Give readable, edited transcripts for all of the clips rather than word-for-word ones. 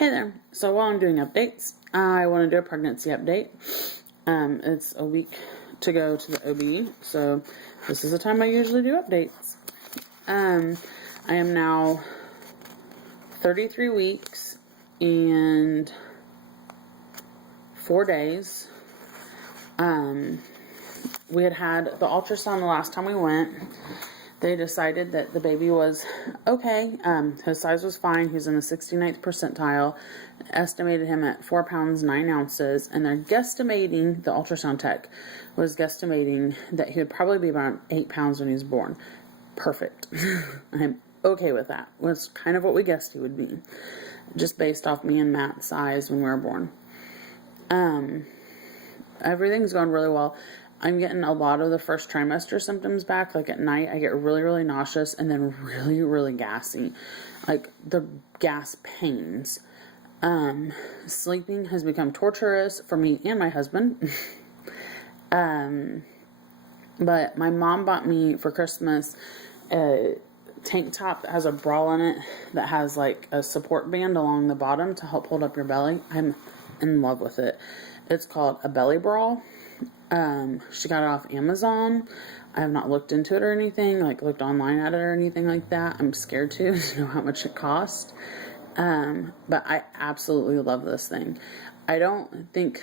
Hey there. So while I'm doing updates, I want to do a pregnancy update. It's a week to go to the OB, so this is the time I usually do updates. I am now 33 weeks and 4 days. We had the ultrasound the last time we went. They decided that the baby was okay. His size was fine. He was in the 69th percentile. Estimated him at 4 pounds 9 ounces. And they're guesstimating, the ultrasound tech was guesstimating that he would probably be about 8 pounds when he was born. Perfect. I'm okay with that. Was kind of what we guessed he would be, just based off me and Matt's size when we were born. Everything's going really well. I'm getting a lot of the first trimester symptoms back. Like at night, I get really, really nauseous and then really, really gassy. Like the gas pains. Sleeping has become torturous for me and my husband. But my mom bought me for Christmas a tank top that has a bra in it that has like a support band along the bottom to help hold up your belly. I'm in love with it. It's called a belly bra. She got it off Amazon. I have not looked into it or anything, like looked online at it or anything like that. I'm scared to know how much it cost. But I absolutely love this thing. I don't think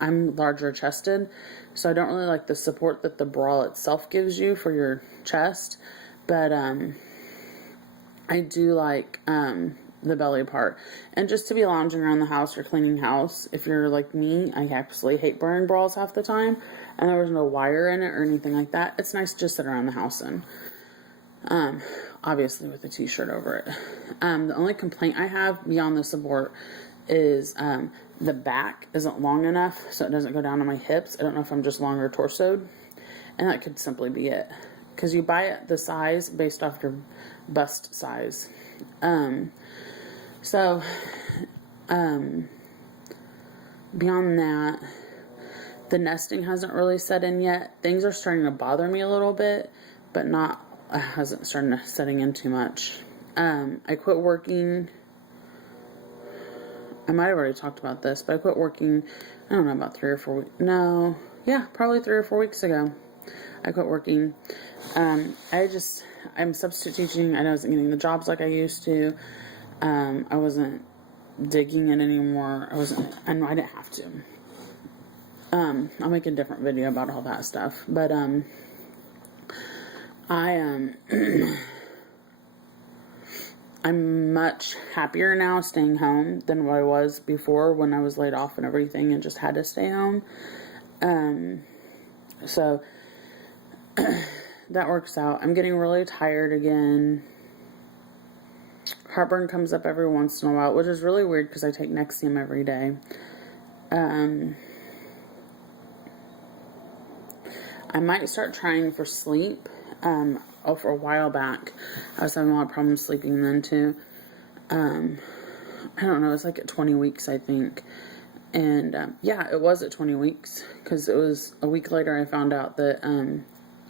I'm larger chested, so I don't really like the support that the bra itself gives you for your chest. But, I do like, the belly part. And just to be lounging around the house or cleaning house, if you're like me, I absolutely hate wearing bras half the time, and there was no wire in it or anything like that. It's nice to just sit around the house in. Obviously with a t-shirt over it. The only complaint I have beyond the support is the back isn't long enough, so it doesn't go down to my hips. I don't know if I'm just longer torsoed, and that could simply be it. Because you buy it the size based off your bust size. So, beyond that, the nesting hasn't really set in yet. Things are starting to bother me a little bit, but hasn't started setting in too much. I quit working. I might have already talked about this, but I quit working, I don't know, about 3 or 4 weeks. No, yeah, probably 3 or 4 weeks ago. I quit working. I'm substitute teaching. I wasn't getting the jobs like I used to. I wasn't digging it anymore. I didn't have to. I'll make a different video about all that stuff. But, I'm much happier now staying home than what I was before when I was laid off and everything and just had to stay home. So that works out. I'm getting really tired again. Heartburn comes up every once in a while, which is really weird because I take Nexium every day. I might start trying for sleep. For a while back, I was having a lot of problems sleeping then too. I don't know, it's like at 20 weeks, I think. And, yeah, it was at 20 weeks because it was a week later I found out that,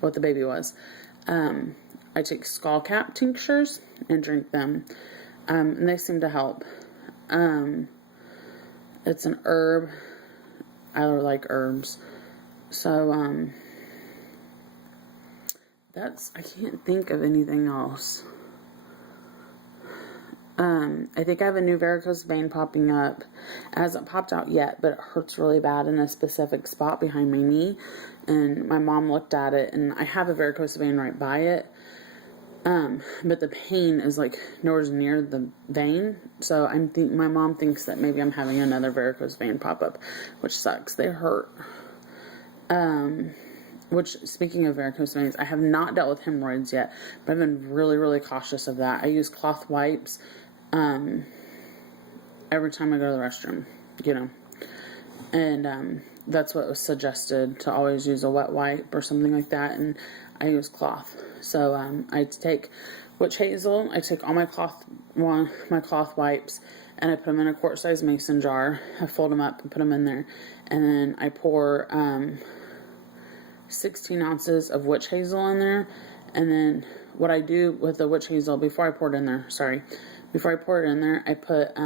what the baby was. I take skull cap tinctures and drink them. And they seem to help. It's an herb. I like herbs. So, I can't think of anything else. I think I have a new varicose vein popping up. It hasn't popped out yet, but it hurts really bad in a specific spot behind my knee. And my mom looked at it, and I have a varicose vein right by it. But the pain is like nowhere near the vein. So my mom thinks that maybe I'm having another varicose vein pop up, which sucks. They hurt. Which, speaking of varicose veins, I have not dealt with hemorrhoids yet, but I've been really, really cautious of that. I use cloth wipes, every time I go to the restroom, and, that's what was suggested, to always use a wet wipe or something like that, and I use cloth. So, I take witch hazel, I take all my cloth wipes, and I put them in a quart-sized mason jar. I fold them up and put them in there, and then I pour, 16 ounces of witch hazel in there, and then what I do with the witch hazel, before I pour it in there, I put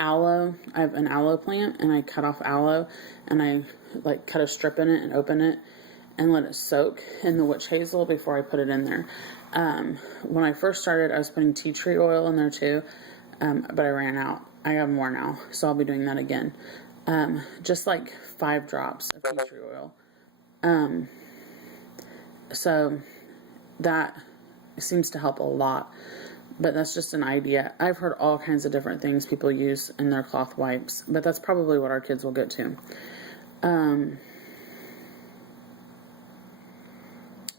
aloe. I have an aloe plant, and I cut off aloe, and I like cut a strip in it and open it and let it soak in the witch hazel before I put it in there. When I first started, I was putting tea tree oil in there too, but I ran out. I have more now, so I'll be doing that again. Just like 5 drops of tea tree oil. So that seems to help a lot, but that's just an idea. I've heard all kinds of different things people use in their cloth wipes, but that's probably what our kids will get to.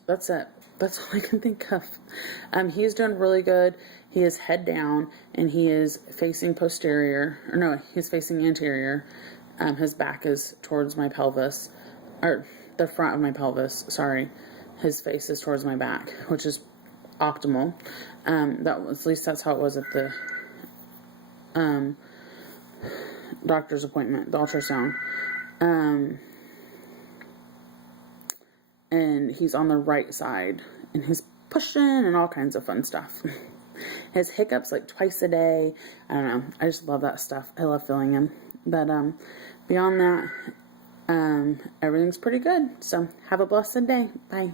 That's it. That's all I can think of. He's doing really good. He is head down, and he is facing posterior. Or no, he's facing anterior. His back is towards my pelvis. Or the front of my pelvis, sorry. His face is towards my back, which is optimal. That was, at least that's how it was at the doctor's appointment, the ultrasound. And he's on the right side, and he's pushing and all kinds of fun stuff. His hiccups like twice a day. I don't know. I just love that stuff. I love feeling him. But beyond that, everything's pretty good. So have a blessed day. Bye.